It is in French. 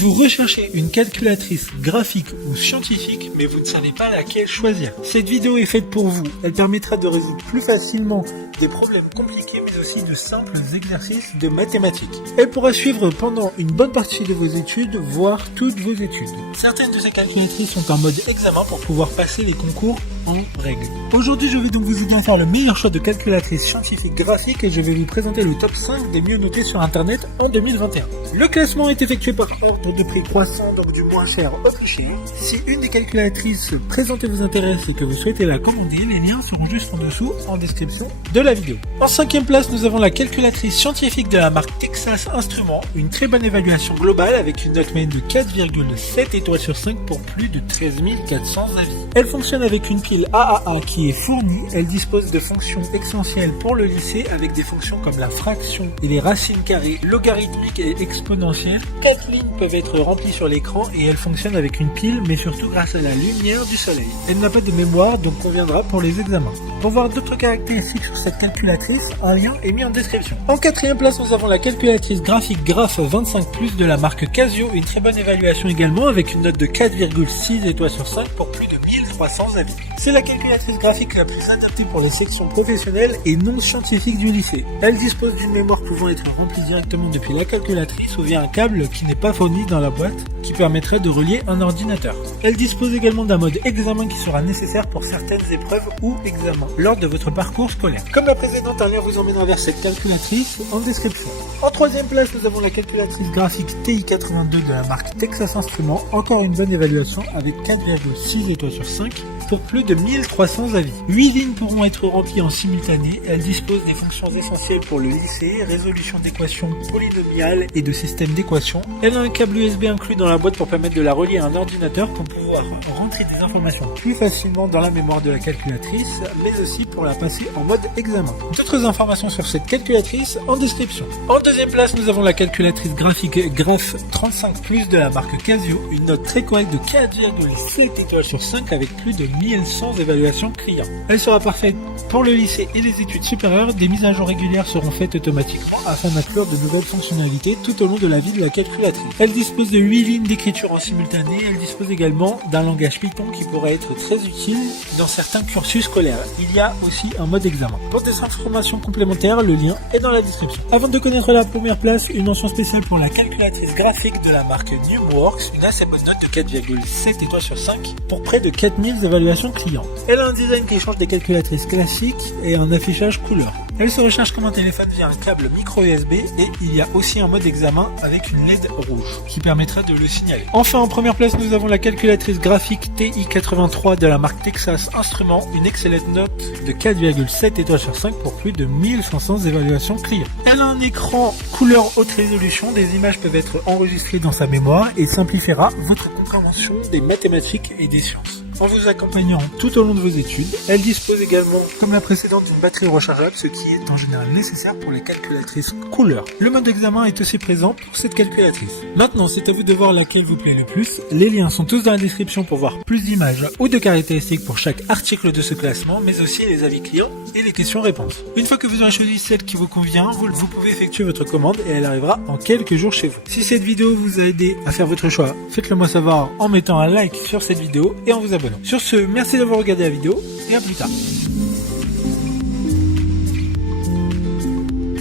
Vous recherchez une calculatrice graphique ou scientifique, mais vous ne savez pas laquelle choisir. Cette vidéo est faite pour vous. Elle permettra de résoudre plus facilement des problèmes compliqués, mais aussi de simples exercices de mathématiques. Elle pourra suivre pendant une bonne partie de vos études, voire toutes vos études. Certaines de ces calculatrices sont en mode examen pour pouvoir passer les concours en règle. Aujourd'hui, je vais donc vous aider à faire le meilleur choix de calculatrice scientifique graphique et je vais vous présenter le top 5 des mieux notés sur internet en 2021. Le classement est effectué par ordre de prix croissant, donc du moins cher au plus cher. Si une des calculatrices présentées vous intéresse et que vous souhaitez la commander, les liens seront juste en dessous en description de la vidéo. En 5e place, nous avons la calculatrice scientifique de la marque Texas Instruments, une très bonne évaluation globale avec une note moyenne de 4,7 étoiles sur 5 pour plus de 13 400 avis. Elle fonctionne avec une pile AAA qui est fournie. Elle dispose de fonctions essentielles pour le lycée avec des fonctions comme la fraction et les racines carrées, logarithmiques et exponentielles. 4 lignes peuvent être remplies sur l'écran et elle fonctionne avec une pile mais surtout grâce à la lumière du soleil. Elle n'a pas de mémoire donc conviendra pour les examens. Pour voir d'autres caractéristiques sur cette calculatrice, un lien est mis en description. En 4e place, nous avons la calculatrice graphique Graph 25+ de la marque Casio, une très bonne évaluation également avec une note de 4,6 étoiles sur 5 pour plus de 1300 avis. C'est la calculatrice graphique la plus adaptée pour les sections professionnelles et non scientifiques du lycée. Elle dispose d'une mémoire pouvant être remplie directement depuis la calculatrice ou via un câble qui n'est pas fourni dans la boîte qui permettrait de relier un ordinateur. Elle dispose également d'un mode examen qui sera nécessaire pour certaines épreuves ou examens lors de votre parcours scolaire. Comme la précédente, un lien vous emmènera vers cette calculatrice en description. En 3e place, nous avons la calculatrice graphique TI82 de la marque Texas Instruments, encore une bonne évaluation avec 4,6 étoiles sur 5 pour plus de 1300 avis. 8 lignes pourront être remplies en simultané. Elle dispose des fonctions essentielles pour le lycée, résolution d'équations polynomiales et de systèmes d'équations. Elle a un câble USB inclus dans la boîte pour permettre de la relier à un ordinateur pour pouvoir rentrer des informations plus facilement dans la mémoire de la calculatrice, mais aussi pour la passer en mode examen. D'autres informations sur cette calculatrice en description. En 2e place, nous avons la calculatrice graphique Graph 35+ de la marque Casio, une note très correcte de 4,7 étoiles sur 5 avec plus de 1100 évaluations clients. Elle sera parfaite pour le lycée et les études supérieures. Des mises à jour régulières seront faites automatiquement afin d'inclure de nouvelles fonctionnalités tout au long de la vie de la calculatrice. Elle dispose de 8 lignes d'écriture en simultané. Elle dispose également d'un langage Python qui pourrait être très utile dans certains cursus scolaires. Il y a aussi un mode examen. Pour des informations complémentaires, le lien est dans la description. Avant de connaître la première place, une mention spéciale pour la calculatrice graphique de la marque Numworks, une assez bonne note de 4,7 étoiles sur 5 pour près de 4000 évaluations clients. Elle a un design qui change des calculatrices classiques et un affichage couleur. Elle se recharge comme un téléphone via un câble micro USB et il y a aussi un mode examen avec une LED rouge qui permettra de le signaler. Enfin, en première place, nous avons la calculatrice graphique TI83 de la marque Texas Instruments, une excellente note de 4,7 étoiles sur 5 pour plus de 1500 évaluations clients. Elle a un écran couleur haute résolution, des images peuvent être enregistrées dans sa mémoire et simplifiera votre compréhension des mathématiques et des sciences en vous accompagnant tout au long de vos études. Elle dispose également, comme la précédente, d'une batterie rechargeable, ce qui est en général nécessaire pour les calculatrices couleur. Le mode examen est aussi présent pour cette calculatrice. Maintenant, c'est à vous de voir laquelle vous plaît le plus. Les liens sont tous dans la description pour voir plus d'images ou de caractéristiques pour chaque article de ce classement, mais aussi les avis clients et les questions-réponses. Une fois que vous aurez choisi celle qui vous convient, vous pouvez effectuer votre commande et elle arrivera en quelques jours chez vous. Si cette vidéo vous a aidé à faire votre choix, faites-le moi savoir en mettant un like sur cette vidéo et en vous abonnant. Sur ce, merci d'avoir regardé la vidéo et à plus tard.